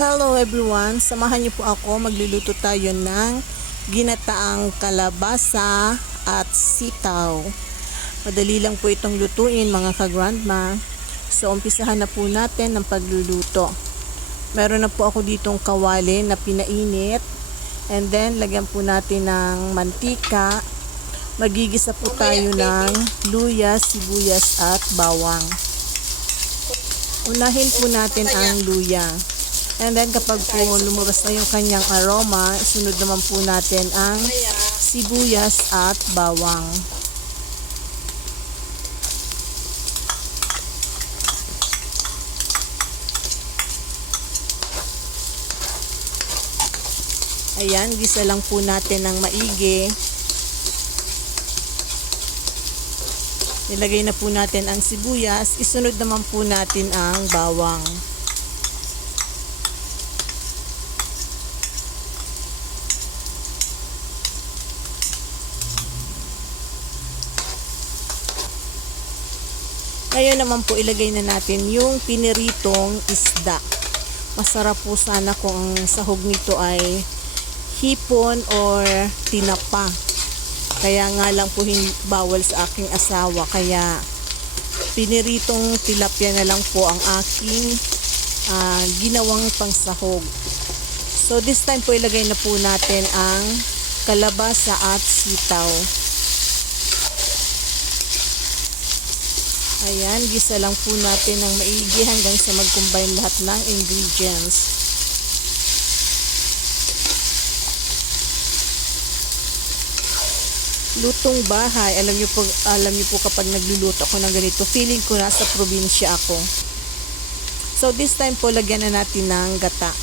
Hello everyone, samahan niyo po ako, magluluto tayo ng ginataang kalabasa at sitaw. Madali lang po itong lutuin mga ka-grandma. So umpisahan na po natin ang pagluluto. Meron na po ako ditong kawali na pinainit. And then lagyan po natin ng mantika. Magigisa po tayo ng luya, sibuyas at bawang. Unahin po natin ang luya. And then kapag po lumabas na yung kanyang aroma, sunod naman po natin ang sibuyas at bawang. Ayan, gisa lang po natin ng maigi. Nilagay na po natin ang sibuyas, isunod naman po natin ang bawang. Ngayon naman po ilagay na natin yung piniritong isda. Masarap po sana kung ang sahog nito ay hipon or tinapa. Kaya nga lang po bawal sa aking asawa. Kaya piniritong tilapia na lang po ang aking ginawang pangsahog. So this time po ilagay na po natin ang kalabasa at sitaw. Ayan, gisa lang po natin ng maigi hanggang sa mag-combine lahat ng ingredients. Lutong bahay, alam niyo po kapag nagluluto ako ng ganito, feeling ko nasa probinsya ako. So this time po lagyan na natin ng gata.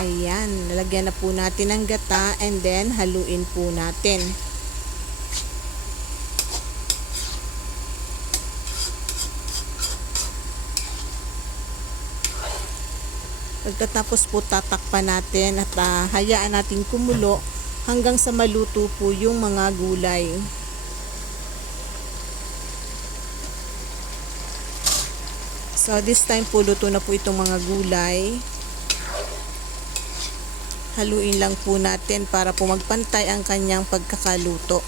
Ayan, nalagyan na po natin ng gata and then haluin po natin. Pagkatapos po tatakpan natin at hayaan natin kumulo hanggang sa maluto po yung mga gulay. So this time po luto na po itong mga gulay. Haluin lang po natin para po magpantay ang kanyang pagkakaluto.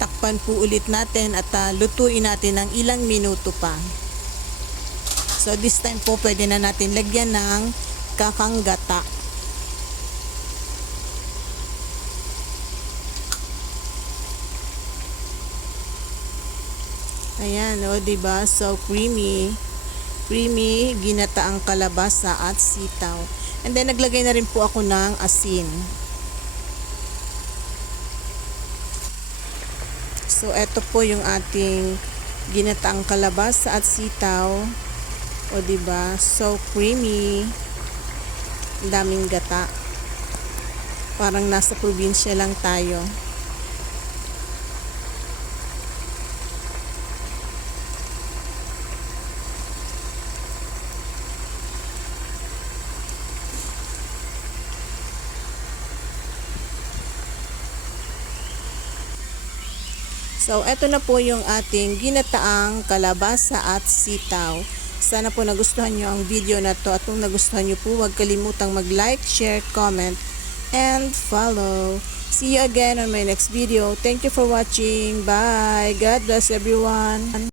Takpan po ulit natin at lutuin natin ng ilang minuto pa. So this time po pwede na natin lagyan ng kakang gata. Ayan, o diba? So creamy ginataang kalabasa at sitaw. And then naglagay na rin po ako ng asin. So eto po yung ating ginataang kalabasa at sitaw. O diba? So creamy. Daming gata. Parang nasa probinsya lang tayo. So, eto na po yung ating ginataang kalabasa at sitaw. Sana po nagustuhan nyo ang video na to at kung nagustuhan nyo po, huwag kalimutang mag-like, share, comment, and follow. See you again on my next video. Thank you for watching. Bye. God bless everyone.